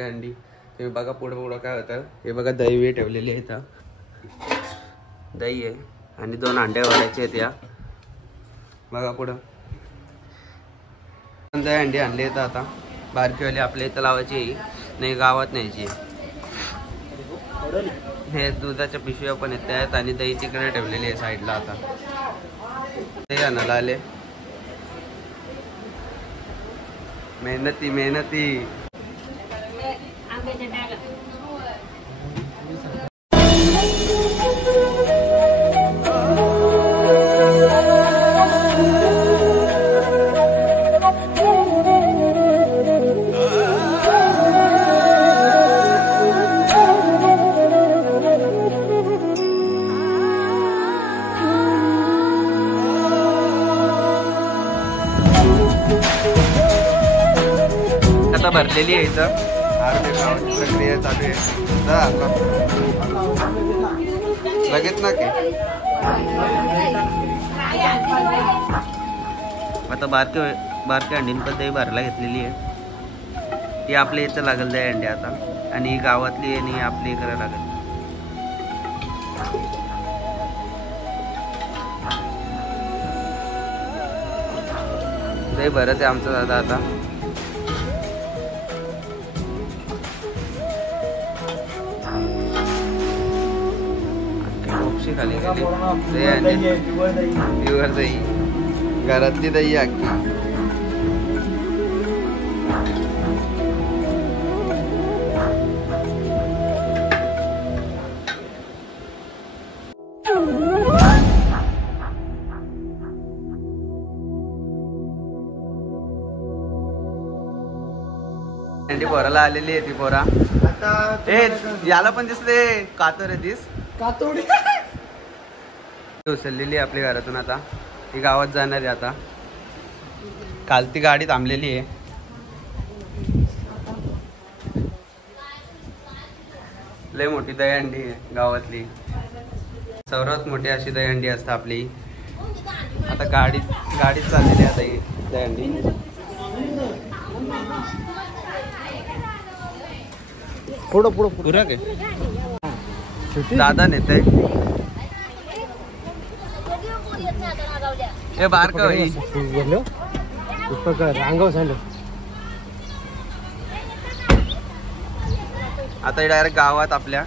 दही अंडी. तुम्ही बघा पुढं काय होतं. हे बघा दही ठेवलेली आहे इथं. दही आहे आणि 2 अंडे वाढायचे आहेत. या बघा पुढं दही अंडी आणले येतं. आता बारकीवाली आपल्या इथं लावायची नाही, गावात न्यायची. हे दुधाच्या पिशव्या पण येत आहेत आणि दही तिकडे ठेवलेली आहे साईडला. आता दही आणायला आले. मेहनती आता भरलेली आहे इथं. प्रक्रिया चालू आहे. लगेच ना की आता बारक्या अंडीन पण दही भरायला घेतलेली आहे. ती आपल्या इथं लागेल दही अंडी आता. आणि गावातली आणि आपली करायला लागेल. दही भरत आहे आमचं दादा आता. खाली गेली प्युअर दही, घरातली दही अख्खी. अंडी पोराला आलेली आहे ती. पोरा याला पण दिसते कातर दिस कातोडी उचललेली आपल्या घरातून. आता ती गावात जाणार आहे. आता काल ती गाडी थांबलेली आहे. लय मोठी दहीहंडी आहे गावातली. सर्वात मोठी अशी दहीहंडी असते आपली. आता गाडीच चाललेली आता ही दहीहंडी. पुढं दादा नेते हे बार का आता डायरेक्ट गावात आपल्या.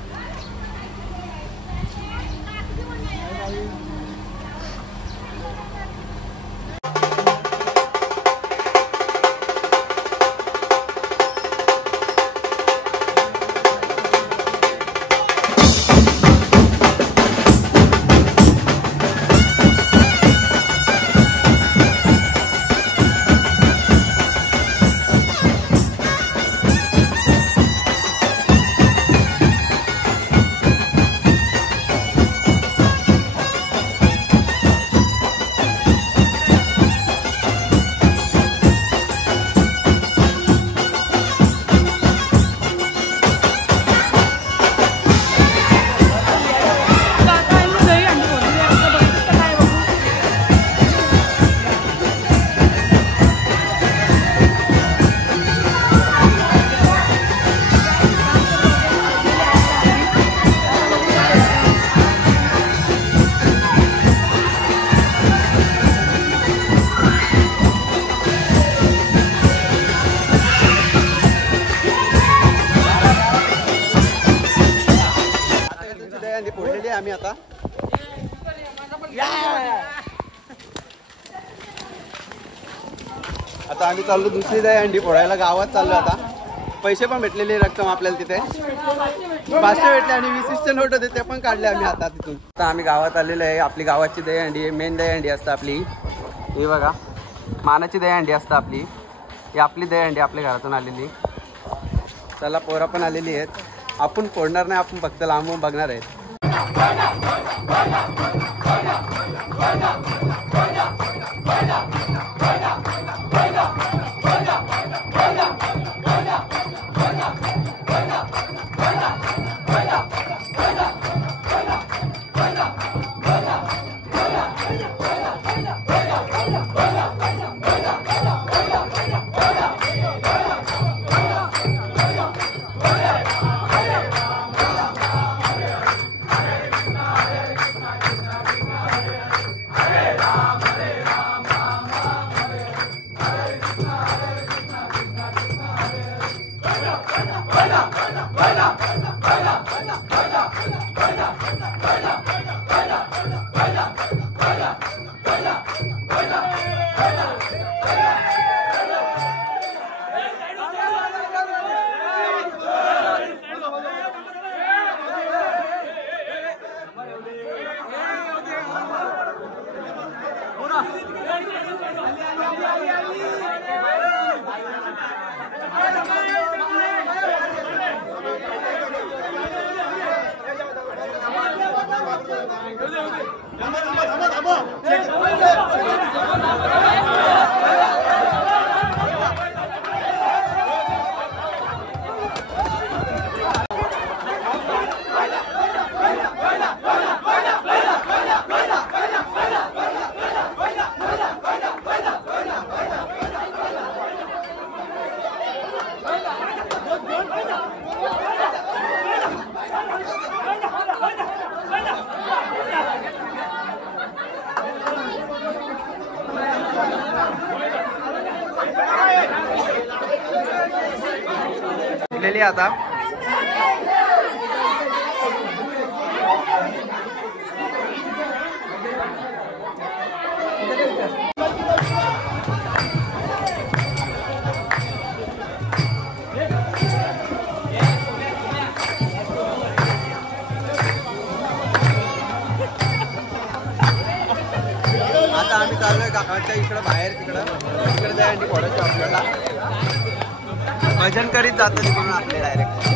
फोडलेली आहे आम्ही आता. आता आम्ही चाललो दुसरी दहीहंडी फोडायला. गावात चाललो आता. पैसे पण भेटलेले रक्कम आपल्याला तिथे 500 भेटले आणि 20चे नोट होते ते पण काढले आम्ही आता तिथून. आता आम्ही गावात आलेलो आहे. आपली गावाची दहीहंडी मेन दहीहंडी असते आपली. ही बघा मानाची दहीहंडी असते आपली. ही आपली दहीहंडी आपल्या घरातून आलेली. चला पोरं पण आलेली आहेत. आपण फोडणार नाही, आपण फक्त लांबून बघणार आहेत. आता आम्ही चाललोय काकाच्या इकडं बाहेर तिकडे जाय घोड्याच्या आपल्याला भजन करीत जातो तिकडून आपले डायरेक्ट.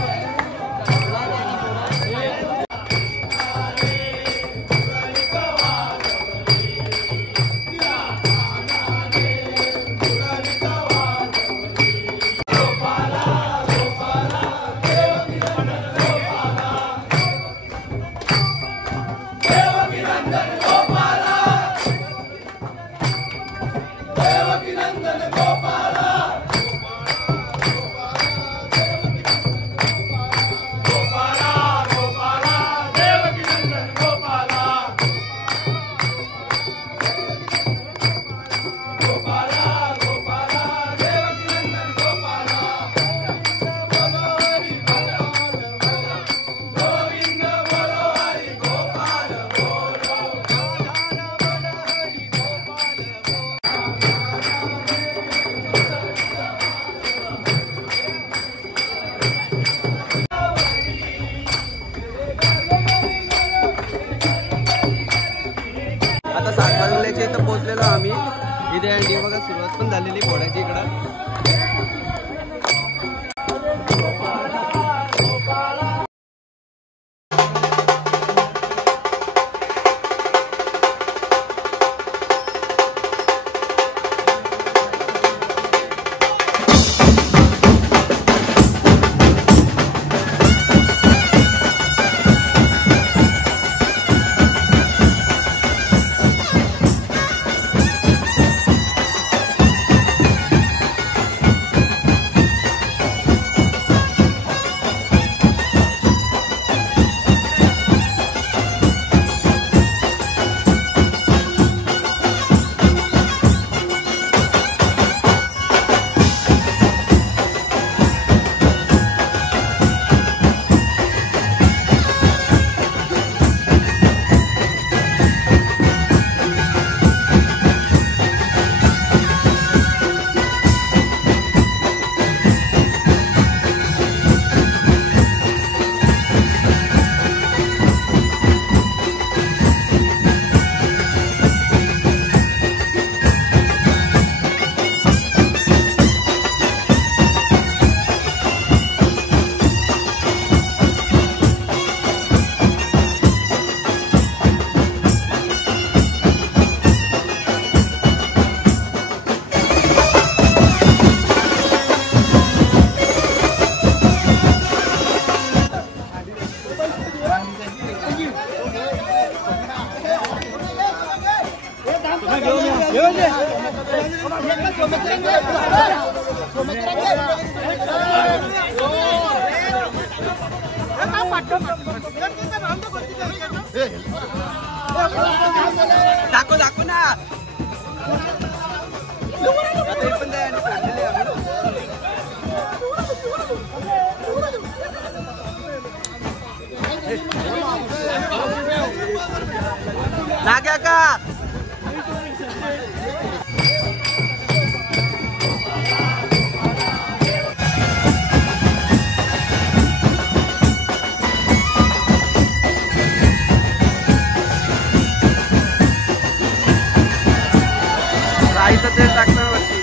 इथं पोहोचलेलो आम्ही. इथे अंडी बघा सुरुवात पण झालेली घोड्याची इकडं. दाखव दाखव ना पण नाग्या का राईचं तेल टाकणार वरती.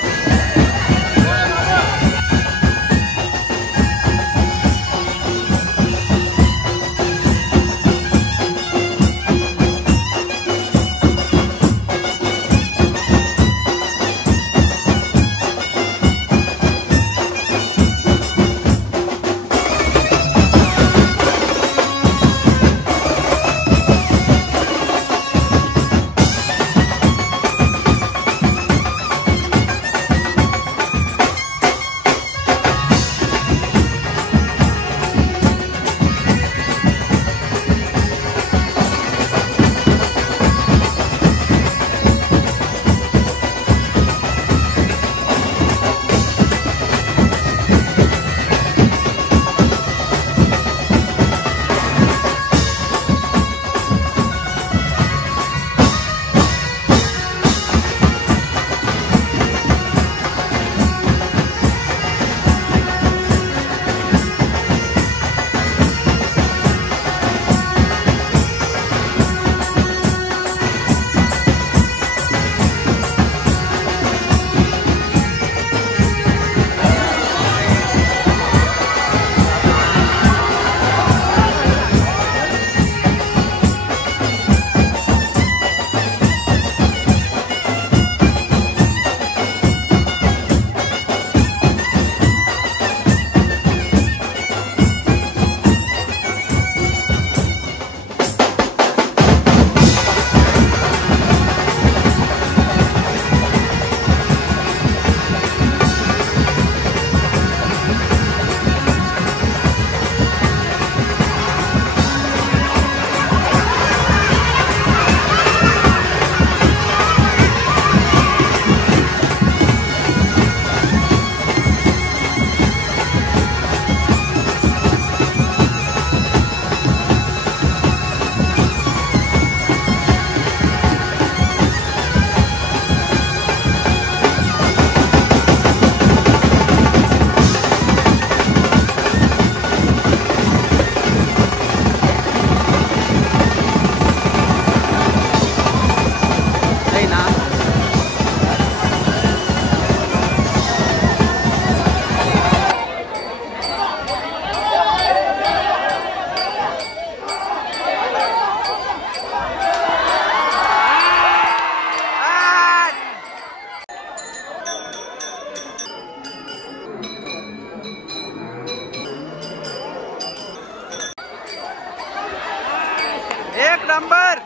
एक नंबर.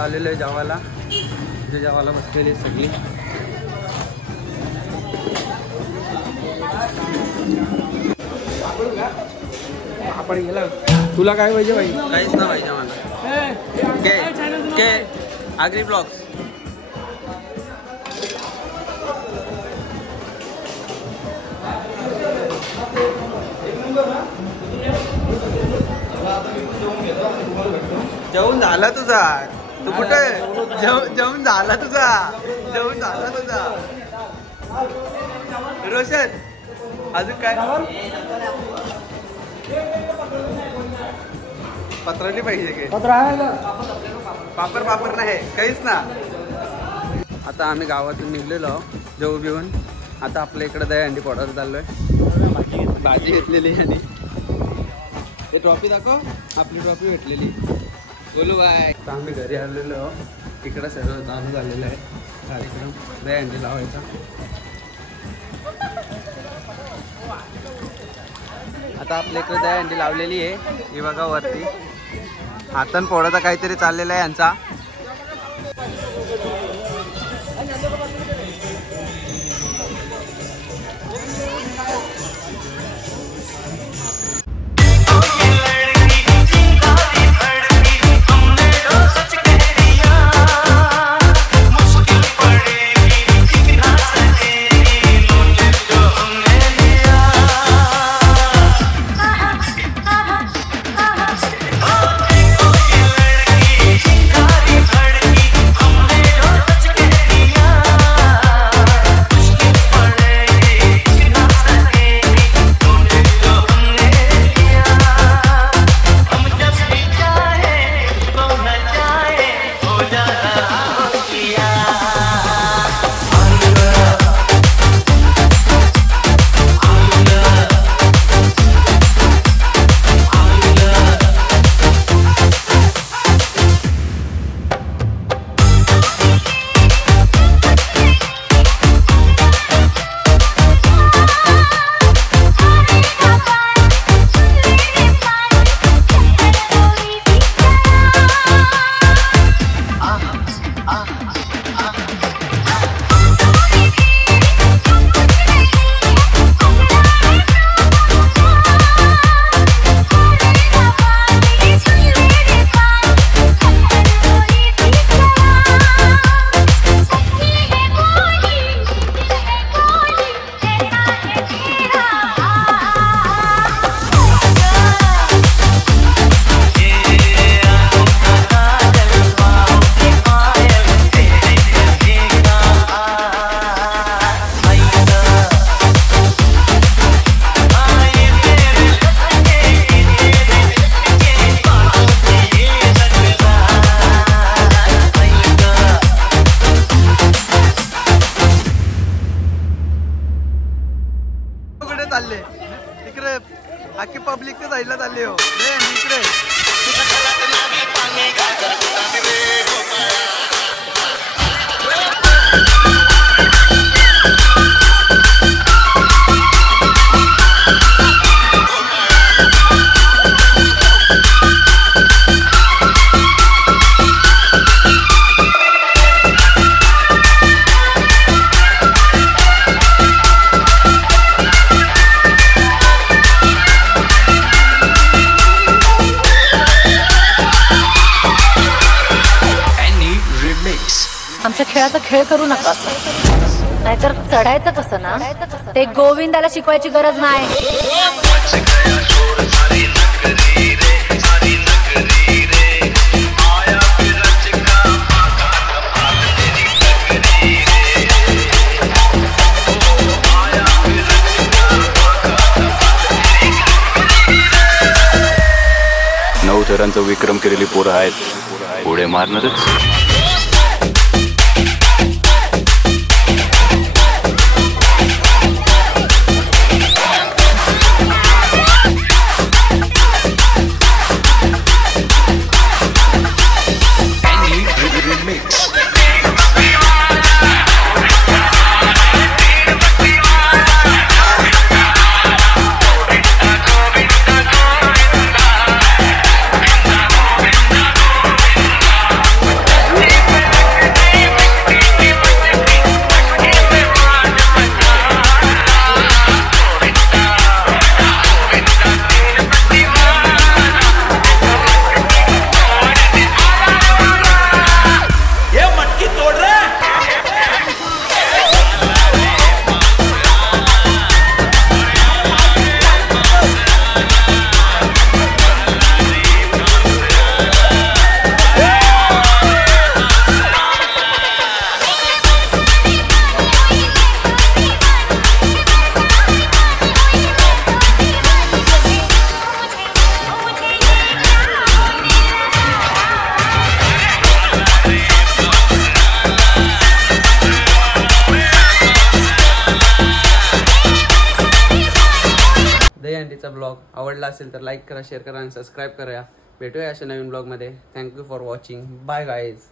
आलेलो आहे जेवायला. जे जेवायला बसलेली सगळी. आपण गेला. तुला काय पाहिजे भाई? काहीच ना पाहिजे मला. के आगरी ब्लॉग्स. जेवून झाला तुझा. तू कुठे जेवून झाला तुझा. जेवून झाला तुझा. रोशन अजून काय? पत्राची पाहिजे की? पापर पापर नाही काहीच ना. आता आम्ही गावातून निघलेलो जेवू बिवून. आता आपल्या इकडे दहीहंडी फोडायला चाललोय. भाजी घेतलेली आणि हे ट्रॉफी दाखव, आपली ट्रॉफी भेटलेली. बोलू बाय. आता आम्ही घरी आलेलो. इकडं सर्व चालू झालेलं आहे कार्यक्रम दहीहंडी लावायचा. आता आपल्या इकडे दहीहंडी लावलेली आहे. ही बघा वरती हातन पोळाचा काहीतरी चाललेला आहे यांचा. इकडे अख्खी पब्लिक ते साईडला चालली हो इकडे. आमच्या खेळाचा खेळ करू नका, नाहीतर चढायचं कसं ना ते गोविंदाला शिकवायची गरज नाही. नऊ थरांचा विक्रम केलेली पोरं आहेत, पुढे मारणारच. आजचा ब्लॉग आवडला असेल तर लाईक करा, शेअर करा आणि सबस्क्राईब करा. भेटूया अशा नवीन ब्लॉगमध्ये. Thank you for watching. Bye guys.